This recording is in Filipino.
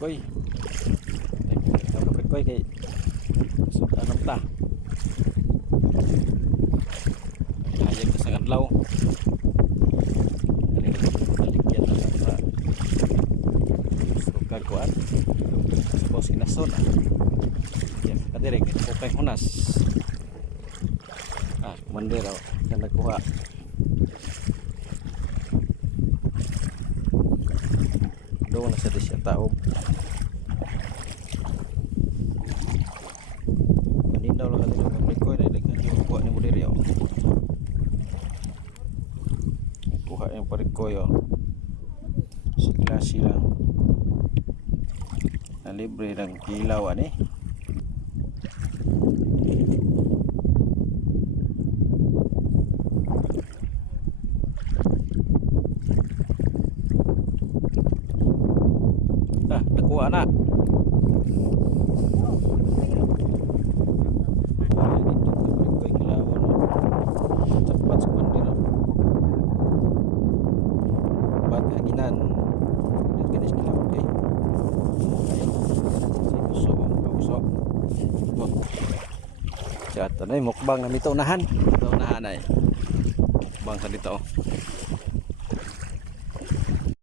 Koy. Koy kay suka nam ta. Ayag ka sa adlaw. Baligyan na sa suka kuan. Supos kinason. Yan kadirek okay hunas. Mandero kan nakuha. Doon na sa disya tao. Manindaw lang natin yung kaprikoy na ilagyan yung kuha ni Mudiryo. Kuha yung parikoy si klase lang na libre ng kilawan nakuha na. Cepat sebentar. Buat hanginan. Dan jenis kilauan deh. Si busok. Jatuh nih mukbang na mito unahan. Ito unahan ay. Mukbang sa dito.